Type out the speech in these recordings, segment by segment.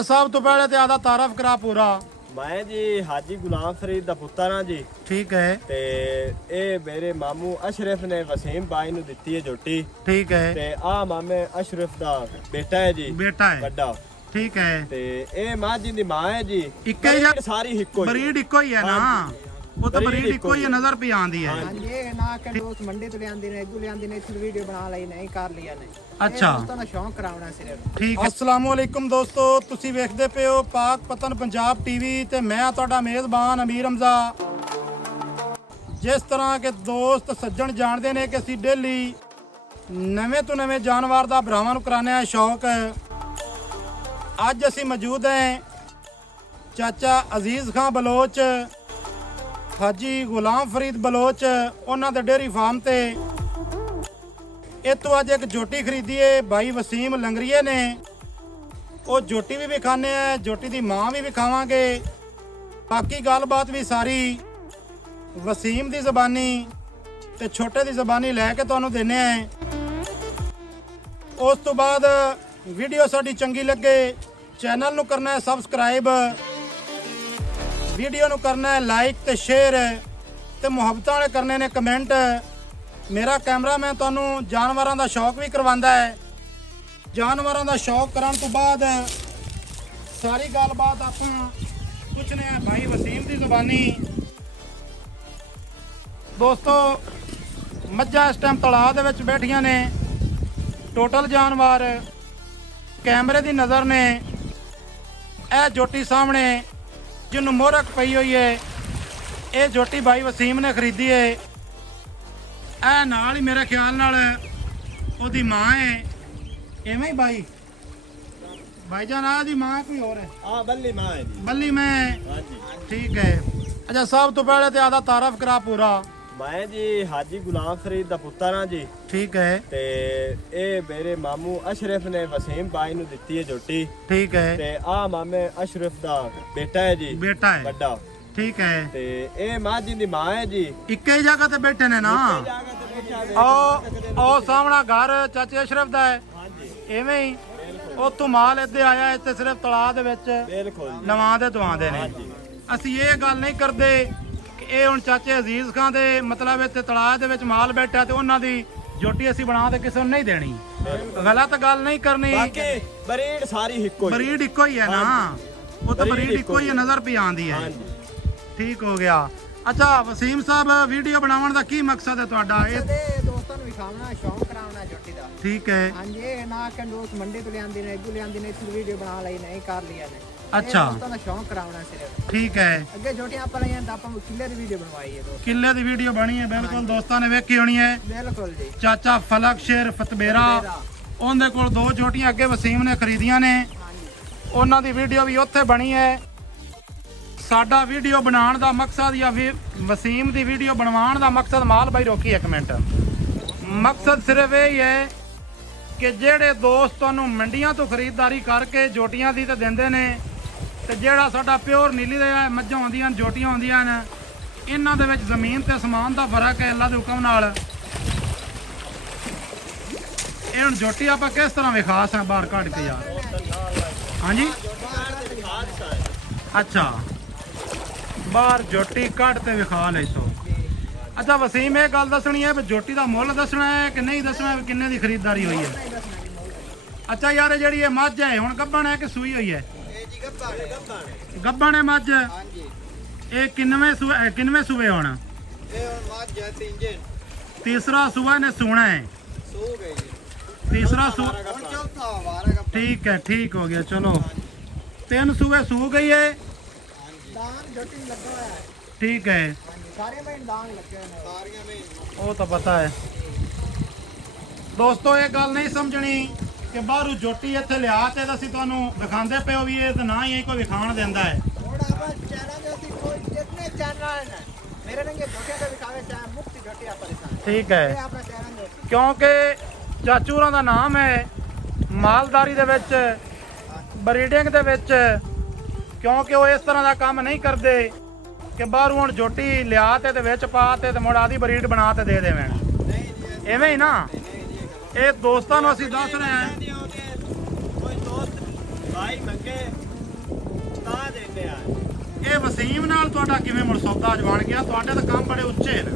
सब तो पहले तो आधा तारफ करा पूरा। मैं जी हाजी गुलाम फरीद दा पुत्तर हां जी। ठीक है। ते ए मेरे मामू अशरफ ने वसीम भाई नु दित्ती है झोटी। ठीक है। ते आ मामे अशरफ दा बेटा है जी। बेटा है बड़ा। ठीक है। ते ए मां जी दी मां है जी। इक्के ही सारी हिक्को ब्रीड इक्को ही है ना। वो तो ब्रीड इक्को ही नजर पे आंदी है। हां जी ना के दोस्त मंडी तो ले आंदी ने इधर ले आंदी ने इस वीडियो बना ਲਈ नहीं कर लिया ने। अच्छा दोस्तों ਦਾ ਸ਼ੌਂਕ ਕਰਾਉਣਾ ਸਿਰਫ। ਠੀਕ ਹੈ। ਅਸਲਾਮ ਵਾਲੇਕੁਮ ਦੋਸਤੋ, ਤੁਸੀਂ ਵੇਖਦੇ ਪਏ ਹੋ ਪਾਕ ਪਤਨ ਪੰਜਾਬ ਟੀਵੀ ਤੇ ਮੈਂ ਤੁਹਾਡਾ ਮੇਜ਼ਬਾਨ ਅਮੀਰ ਹਮਜ਼ਾ। ਜਿਸ ਤਰ੍ਹਾਂ ਕਿ ਦੋਸਤ ਸੱਜਣ ਜਾਣਦੇ ਨੇ ਕਿ ਅਸੀਂ ਡੇਲੀ ਨਵੇਂ ਤੋਂ ਨਵੇਂ ਜਾਨਵਰ ਦਾ ਭਰਾਵਾਂ ਨੂੰ ਕਰਾਉਂਦੇ ਆ ਸ਼ੌਕ। ਅੱਜ ਅਸੀਂ ਮੌਜੂਦ ਹਾਂ ਚਾਚਾ ਅਜ਼ੀਜ਼ ਖਾਨ ਬਲੋਚ, ਹਾਜੀ ਗੁਲਾਮ ਫਰੀਦ ਬਲੋਚ ਉਹਨਾਂ ਦੇ ਡੇਅਰੀ ਫਾਰਮ ਤੇ। इतों अज एक झोटी खरीदी है भाई वसीम लंगरीए ने। वो झोटी भी विखाने हैं, झोटी की मां भी विखावांगे, बाकी गलबात भी सारी वसीम की जबानी ते छोटे की जबानी लैके तुहानू देने हैं। उस तो बाद वीडियो साडी चंगी लगे चैनल नू करना है सबसक्राइब, वीडियो नू करना है लाइक ते शेयर ते मुहब्बतां वाले करने ने कमेंट। मेरा कैमरामैन तुहानू जानवरों का शौक भी करवांदा है। जानवरों का शौक करन तो बाद सारी गलबात आपां पुछने हैं भाई वसीम की जबानी। दोस्तों मज्झां इस टाइम तलाब दे विच बैठियां ने, टोटल जानवर कैमरे की नज़र ने। यह झोटी सामने जिन्होंने मोहरक पई हुई है, ये झोटी भाई वसीम ने खरीदी है। ਇਹ ਨਾਲ ਹੀ ਮੇਰੇ ਖਿਆਲ ਨਾਲ ਉਹਦੀ ਮਾਂ ਹੈ, ਐਵੇਂ ਹੀ ਭਾਈ ਭਾਈਜਾਨ ਆ ਦੀ ਮਾਂ ਕੋਈ ਹੋਰ ਹੈ? ਆ ਬੱਲੀ ਮਾਂ ਹੈ ਜੀ। ਬੱਲੀ ਮੈਂ हां जी। ਠੀਕ ਹੈ। ਅੱਛਾ ਸਭ ਤੋਂ ਪਹਿਲੇ ਤੇ ਆਦਾ ਤਾਰਫ ਕਰਾ ਪੂਰਾ। मैं जी हाजी गुलाम फरीद दा पुत्तर हां जी। ठीक है। ते ए मेरे मामू अशरफ ने वसीम भाई नु दित्ती है झोटी। ठीक है। ते आ मामे अशरफ दा बेटा है जी। बेटा है बड़ा। ठीक है। ते ए मां जी दी मां है जी। ਇੱਕੇ ਹੀ ਜਗ੍ਹਾ ਤੇ ਬੈਠੇ ਨੇ ਨਾ। ਉਹ ਸਾਹਮਣਾ ਘਰ ਚਾਚੇ ਅਸ਼ਰਫ ਦਾ ਹੈ। ਹਾਂਜੀ ਐਵੇਂ ਹੀ ਉੱਥੋਂ ਮਾਲ ਇੱਥੇ ਆਇਆ, ਇੱਥੇ ਸਿਰਫ ਤਲਾਬ ਦੇ ਵਿੱਚ ਬਿਲਕੁਲ ਨਵਾਂ ਦੇ ਦਵਾਉਂਦੇ ਨੇ। ਅਸੀਂ ਇਹ ਗੱਲ ਨਹੀਂ ਕਰਦੇ ਕਿ ਇਹ ਹੁਣ ਚਾਚੇ ਅਜ਼ੀਜ਼ ਖਾਨ ਦੇ ਮਤਲਬ ਇੱਥੇ ਤਲਾਬ ਦੇ ਵਿੱਚ ਮਾਲ ਬੈਠਾ ਤੇ ਉਹਨਾਂ ਦੀ ਝੋਟੀ ਅਸੀਂ ਬਣਾ ਕੇ ਕਿਸੇ ਨੂੰ ਨਹੀਂ ਦੇਣੀ। ਗਲਤ ਗੱਲ ਨਹੀਂ ਕਰਨੀ। ਬਾਕੀ ਬਰੀਡ ਸਾਰੀ ਇੱਕੋ ਹੀ। ਬਰੀਡ ਇੱਕੋ ਹੀ ਹੈ ਨਾ। ਉਹ ਤਾਂ ਬਰੀਡ ਇੱਕੋ ਹੀ ਨਜ਼ਰ ਪਈ ਆਉਂਦੀ ਹੈ। ਠੀਕ ਹੋ ਗਿਆ। ਅੱਛਾ ਵਸੀਮ ਸਾਹਿਬ, ਵੀਡੀਓ ਬਣਾਉਣ ਦਾ ਕੀ ਮਕਸਦ ਹੈ ਤੁਹਾਡਾ? ਇਹ ਦੋਸਤਾਂ ਨੂੰ ਵਿਖਾਉਣਾ, ਸ਼ੌਂਕ ਕਰਾਉਣਾ ਝੋਟੀ ਦਾ। ਠੀਕ ਹੈ। ਹਾਂਜੀ ਨਾ ਕਿ ਦੋਸਤ ਮੰਡੀ ਤੋਂ ਲੈ ਆਂਦੀ ਨੇ ਇਧਰ ਲੈ ਆਂਦੀ ਨੇ ਇਸ ਵੀਡੀਓ ਬਣਾ ਲਈ ਨਹੀਂ ਕਰ ਲਿਆ ਨੇ। ਅੱਛਾ ਦੋਸਤਾਂ ਦਾ ਸ਼ੌਂਕ ਕਰਾਉਣਾ ਸਿਰਫ। ਠੀਕ ਹੈ। ਅੱਗੇ ਝੋਟੀਆਂ ਆਪਾਂ ਲਈਆਂ ਤਾਂ ਆਪਾਂ ਕਿੱਲੇ ਦੀ ਵੀਡੀਓ ਬਣਵਾਈ ਹੈ ਦੋਸਤ। ਕਿੱਲੇ ਦੀ ਵੀਡੀਓ ਬਣੀ ਹੈ, ਬਿਲਕੁਲ ਦੋਸਤਾਂ ਨੇ ਵੇਖੀ ਹੋਣੀ ਹੈ। ਬਿਲਕੁਲ ਜੀ। ਚਾਚਾ ਫਲਕ ਸ਼ੇਰ ਫਤਬੇਰਾ, ਉਹਦੇ ਕੋਲ ਦੋ ਝੋਟੀਆਂ ਅੱਗੇ ਵਸੀਮ ਨੇ ਖਰੀਦੀਆਂ ਨੇ। ਉਹਨਾਂ ਦੀ ਵੀਡੀਓ ਵੀ ਉੱਥੇ ਬਣੀ ਹੈ। ਸਾਡਾ ਵੀਡੀਓ ਬਣਾਉਣ ਦਾ ਮਕਸਦ ਜਾਂ ਵਸੀਮ ਦੀ ਵੀਡੀਓ ਬਣਵਾਉਣ ਦਾ ਮਕਸਦ, ਮਾਲ ਬਾਈ ਰੋਕੀ ਇੱਕ ਮਿੰਟ, ਮਕਸਦ ਸਿਰਫ ਇਹ ਹੈ ਕਿ ਜਿਹੜੇ ਦੋਸਤ ਤੁਹਾਨੂੰ ਮੰਡੀਆਂ ਤੋਂ ਖਰੀਦਦਾਰੀ ਕਰਕੇ ਝੋਟੀਆਂ ਦੀ ਤਾਂ ਦਿੰਦੇ ਨੇ, ਤੇ ਜਿਹੜਾ ਸਾਡਾ ਪਿਓਰ ਨੀਲੀ ਦੇ ਮੱਝਾਂ ਆਉਂਦੀਆਂ ਨੇ, ਝੋਟੀਆਂ ਆਉਂਦੀਆਂ ਨੇ, ਇਹਨਾਂ ਦੇ ਵਿੱਚ ਜ਼ਮੀਨ ਤੇ ਅਸਮਾਨ ਦਾ ਫਰਕ ਹੈ ਅੱਲਾ ਦੇ ਹੁਕਮ ਨਾਲ। ਇਹ ਹੁਣ ਝੋਟੀ ਆਪਾਂ ਕਿਸ ਤਰ੍ਹਾਂ ਵਿਖਾ ਸਾਂ ਬਾਹਰ ਕੱਢ ਕੇ ਯਾਰ? ਹਾਂਜੀ ਅੱਛਾ ਬਾਹਰ ਝੋਟੀ ਕੱਢ ਤੇ ਵਿਖਾ ਲੈ ਸੋ। ਅੱਛਾ ਵਸੀਮ, ਇਹ ਗੱਲ ਦੱਸਣੀ ਹੈ ਵੀ ਝੋਟੀ ਦਾ ਮੁੱਲ ਦੱਸਣਾ ਹੈ ਕਿ ਨਹੀਂ ਦੱਸਣਾ, ਕਿੰਨੇ ਦੀ ਖਰੀਦਦਾਰੀ ਹੋਈ ਹੈ? ਅੱਛਾ ਯਾਰ ਜਿਹੜੀ ਇਹ ਮੱਝ ਹੈ ਹੁਣ ਗੱਭਣ ਹੈ ਕਿ ਸੂਈ ਹੋਈ ਹੈ? ਇਹ ਜੀ ਗੱਭਣ ਹੈ ਮੱਝ। ਹਾਂਜੀ। ਇਹ ਕਿੰਨਵੇਂ ਸੂਏ ਹੁਣ? ਇਹ ਮੱਝ ਹੈ ਤਿੰਨ। ਤੀਸਰਾ ਸੂਆ ਨੇ ਸੂਣਾ ਹੈ। ਸੋ ਗਈ ਜੀ। ਤੀਸਰਾ ਸੂ ਹੁਣ ਚੌਥਾ ਵਾਰਾ ਦਾ। ਠੀਕ ਹੈ, ਠੀਕ ਹੋ ਗਿਆ। ਚਲੋ 3 ਸੂਏ ਸੂ ਗਈ ਹੈ। ਦਾਨ ਝੋਟੀ ਲੱਗਾ ਹੋਇਆ ਹੈ। ਠੀਕ ਹੈ। ਸਾਰੇ ਮੈਂ ਦਾਨ ਲੱਗੇ ਨੇ ਸਾਰੀਆਂ में। ਉਹ ਤਾਂ ਪਤਾ ਹੈ ਦੋਸਤੋ। ਇਹ ਗੱਲ ਨਹੀਂ ਸਮਝਣੀ ਕਿ ਬਾਹਰੋਂ ਝੋਟੀ ਇੱਥੇ ਲਿਆ ਤੇ ਅਸੀਂ ਤੁਹਾਨੂੰ ਵਿਖਾਉਂਦੇ ਪਏ ਹੋ ਵੀ ਇਹ ਤਾਂ ਨਾ ਹੀ ਕੋਈ ਵਿਖਾਣ ਦਿੰਦਾ ਹੈ। ਹੁਣ ਆਪਾਂ ਚੈਨਲ ਦੇ ਅਸੀਂ ਕੋਈ ਜਿੰਨੇ ਚੈਨਲ ਨੇ ਮੇਰੇ ਰੰਗੇ ਝੋਟੀਆਂ ਦੇ ਵਿਖਾਵੇ ਚਾहे ਮੁਕਤ ਝੋਟੀਆਂ ਪਰੇਸ਼ਾਨ। ਠੀਕ ਹੈ। ਇਹ ਆਪਣਾ ਚੈਨਲ ਦੇ ਕਿਉਂਕਿ ਚਾਚੂਰਾਂ ਦਾ ਨਾਮ ਹੈ ਮਾਲਦਾਰੀ ਦੇ ਵਿੱਚ, ਬਰੀਡਿੰਗ ਦੇ ਵਿੱਚ, ਕਿਉਂਕਿ ਉਹ ਇਸ ਤਰ੍ਹਾਂ ਦਾ ਕੰਮ ਨਹੀਂ ਕਰਦੇ ਕਿ ਬਾਹਰੋਂ ਹੁਣ ਝੋਟੀ ਲਿਆ ਤੇ ਵਿੱਚ ਪਾ ਤੇ ਮੁੜ ਆਦੀ ਬਰੀਡ ਬਣਾ ਤੇ ਦੇ ਦੇਵਣ। ਐਵੇਂ ਹੀ ਨਾ। ਇਹ ਦੋਸਤਾਂ ਨੂੰ ਅਸੀਂ ਦੱਸ ਰਹੇ ਹਾਂ। ਕੋਈ ਦੋਸਤ भाई मंगे ਤੁਹਾਡਾ ਕਿਵੇਂ ਮੁੜ ਸੌਦਾ ਅੱਜ ਬਣ ਗਿਆ? ਤੁਹਾਡੇ ਤਾਂ ਕੰਮ ਬੜੇ ਉੱਚੇ ਨੇ।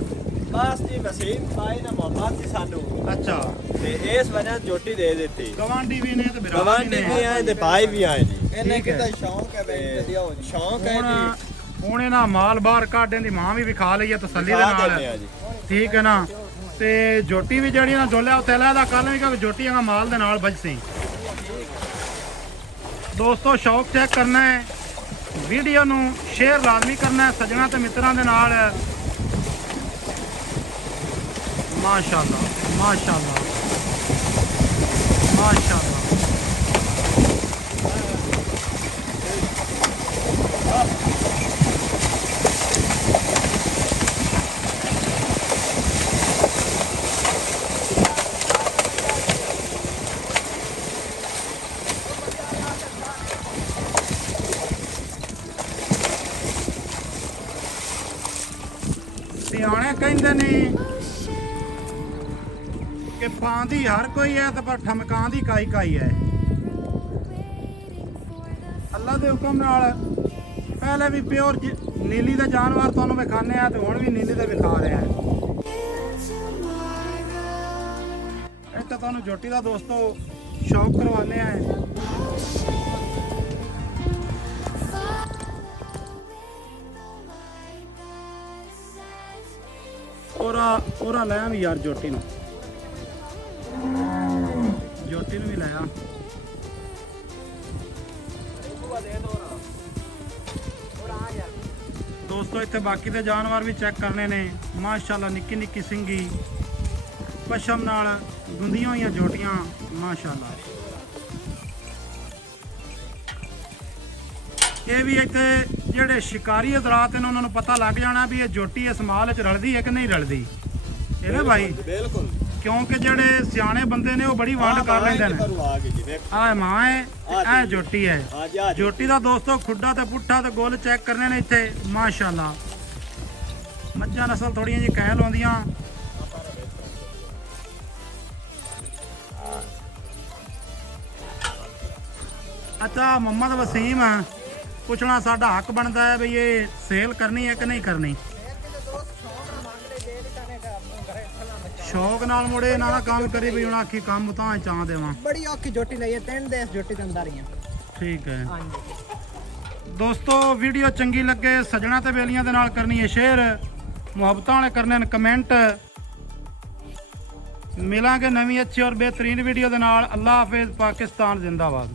ਬਸ ਜੀ ਵਸੀਮ ਭਾਈ ਨੇ ਮੁਹੱਬਤ ਸੀ ਸਾਨੂੰ ਅੱਛਾ, ਤੇ ਇਸ ਵਜ੍ਹਾ ਝੋਟੀ ਦੇ ਦਿੱਤੀ। ਗਵਾਂਢੀ ਵੀ ਨੇ ਤੇ ਬਿਰਾਦਰ ਗਵਾਂਢੀ ਵੀ ਆਏ ਤੇ ਭਾਈ ਵੀ ਆਏ ਜੀ। ਇਹਨੇ ਕਿਤਾ ਸ਼ੌਂਕ ਹੈ ਬਈ ਤੇ ਦਿਓ ਜੀ। ਸ਼ੌਂਕ ਹੈ ਜੀ, ਹੁਣ ਇਹਨਾਂ ਮਾਲ ਬਾਹਰ ਕਾਢਣ ਦੀ ਮਾਂ ਵੀ ਵਿਖਾ ਲਈ ਹੈ ਤਸੱਲੀ ਦੇ ਦਿਖਾ ਨਾਲ। ਦਿੰਦੇ ਆ ਜੀ। ਠੀਕ ਹੈ ਨਾ। ਤੇ ਜੋਟੀ ਵੀ ਜਿਹੜੀ ਨਾ ਡੋਲਿਆ ਉੱਤੇ ਲੈਦਾ ਕਰ ਲਈ ਕਿ ਜੋਟੀ ਦਾ ਮਾਲ ਦੇ ਨਾਲ ਵੱਜਸੀ। ਦੋਸਤੋ ਸ਼ੌਕ ਚੈੱਕ ਕਰਨਾ ਹੈ, ਵੀਡੀਓ ਨੂੰ ਸ਼ੇਅਰ ਲਾਜ਼ਮੀ ਕਰਨਾ ਹੈ ਸੱਜਣਾ ਤੇ ਮਿੱਤਰਾਂ ਦੇ ਨਾਲ। ਮਾਸ਼ਾਅੱਲਾ ਮਾਸ਼ਾਅੱਲਾ ਮਾਸ਼ਾਅੱਲਾ। ਸਿਆਣੇ ਕਹਿੰਦੇ ਨੇ ਕਿ ਪਾਂਦੀ ਹਰ ਕੋਈ ਹੈ ਤੇ ਪਰ ਠਮਕਾਂ ਦੀ ਕਾਈ ਕਾਈ ਹੈ। ਅੱਲਾ ਦੇ ਹੁਕਮ ਨਾਲ ਪਹਿਲੇ ਵੀ ਪਿਓਰ ਨੀਲੀ ਦੇ ਜਾਨਵਰ ਤੁਹਾਨੂੰ ਵਿਖਾਣੇ ਆ ਤੇ ਹੁਣ ਵੀ ਨੀਲੀ ਦੇ ਵਿਖਾ ਰਹੇ ਆ। ਇੱਥੇ ਤੁਹਾਨੂੰ ਜੋਟੀ ਦਾ ਦੋਸਤੋ ਸ਼ੌਕ ਕਰਵਾਉਂਦੇ ਆ। ਉਹਰਾ ਲਿਆ ਵੀ ਯਾਰ ਜੋਟੀ ਨੂੰ ਵੀ ਲਾਇਆ। ਦੋਸਤੋ ਇੱਥੇ ਬਾਕੀ ਦੇ ਜਾਨਵਰ ਵੀ ਚੈੱਕ ਕਰਨੇ ਨੇ। ਮਾਸ਼ਾਅੱਲਾ ਨਿੱਕੀ ਨਿੱਕੀ ਸਿੰਗੀ ਪਸ਼ਮ ਨਾਲ ਗੁੰਦੀਆਂ ਹੋਈਆਂ ਜੋਟੀਆਂ ਮਾਸ਼ਾਅੱਲਾ। ਇਹ ਵੀ ਇੱਥੇ ਜਿਹੜੇ ਸ਼ਿਕਾਰੀ ਹਜ਼ਰਾਤ ਨੇ ਉਹਨਾਂ ਨੂੰ ਪਤਾ ਲੱਗ ਜਾਣਾ ਵੀ ਇਹ ਜੋਟੀ ਇਸ ਮਾਲ ਵਿੱਚ ਰਲਦੀ ਹੈ ਕਿ ਨਹੀਂ ਰਲਦੀ। ਇਹ ਨਾ ਭਾਈ ਬਿਲਕੁਲ, ਕਿਉਂਕਿ ਜਿਹੜੇ ਸਿਆਣੇ ਬੰਦੇ ਨੇ ਉਹ ਬੜੀ ਵੰਡ ਕਰ ਲੈਂਦੇ ਨੇ। ਆਹ ਮਾਂ ਹੈ, ਇਹ ਜੋਟੀ ਹੈ। ਜੋਟੀ ਦਾ ਦੋਸਤੋ ਖੁੱਡਾ ਤੇ ਪੁੱਠਾ ਤੇ ਗੁੱਲ ਚੈੱਕ ਕਰਨੇ ਨੇ ਇੱਥੇ ਮਾਸ਼ਾਅੱਲਾ। ਮੱਝਾਂ ਨਸਲ ਥੋੜੀਆਂ ਜਿਹੀ ਕਹਿਲ ਆਉਂਦੀਆਂ। ਅੱਛਾ ਮੁਹੰਮਦ ਵਸੀਮ ਪੁੱਛਣਾ ਸਾਡਾ ਹੱਕ ਬਣਦਾ ਹੈ ਵੀ ਇਹ ਸੇਲ ਕਰਨੀ ਹੈ ਕਿ ਨਹੀਂ ਕਰਨੀ? ਸ਼ੌਕ ਨਾਲ ਮੁੜੇ ਇਹਨਾਂ ਦਾ ਕੰਮ ਕਰੀ ਵੀ ਹੁਣ ਆਖੀ ਕੰਮ ਤਾਂ ਚਾਹ ਦੇਵਾਂ। ਬੜੀ ਔਖੀ ਜੋਟੀ ਲਈ ਹੈ, 3 ਦੇਸ ਜੋਟੀ ਦੇ ਅੰਦਰ ਹੀ ਆ। ਠੀਕ ਹੈ ਹਾਂਜੀ ਦੋਸਤੋ, ਵੀਡੀਓ ਚੰਗੀ ਲੱਗੇ ਸੱਜਣਾ ਤੇ ਬੇਲੀਆਂ ਦੇ ਨਾਲ ਕਰਨੀ ਹੈ ਸ਼ੇਅਰ, ਮੁਹੱਬਤਾਂ ਵਾਲੇ ਕਰਨੇ ਨੇ ਕਮੈਂਟ। ਮਿਲਾਂਗੇ ਨਵੀਂ ਅੱਛੀ ਔਰ ਬਿਹਤਰੀਨ ਵੀਡੀਓ ਦੇ ਨਾਲ। ਅੱਲਾ ਹਾਫਿਜ਼। ਪਾਕਿਸਤਾਨ ਜ਼ਿੰਦਾਬਾਦ।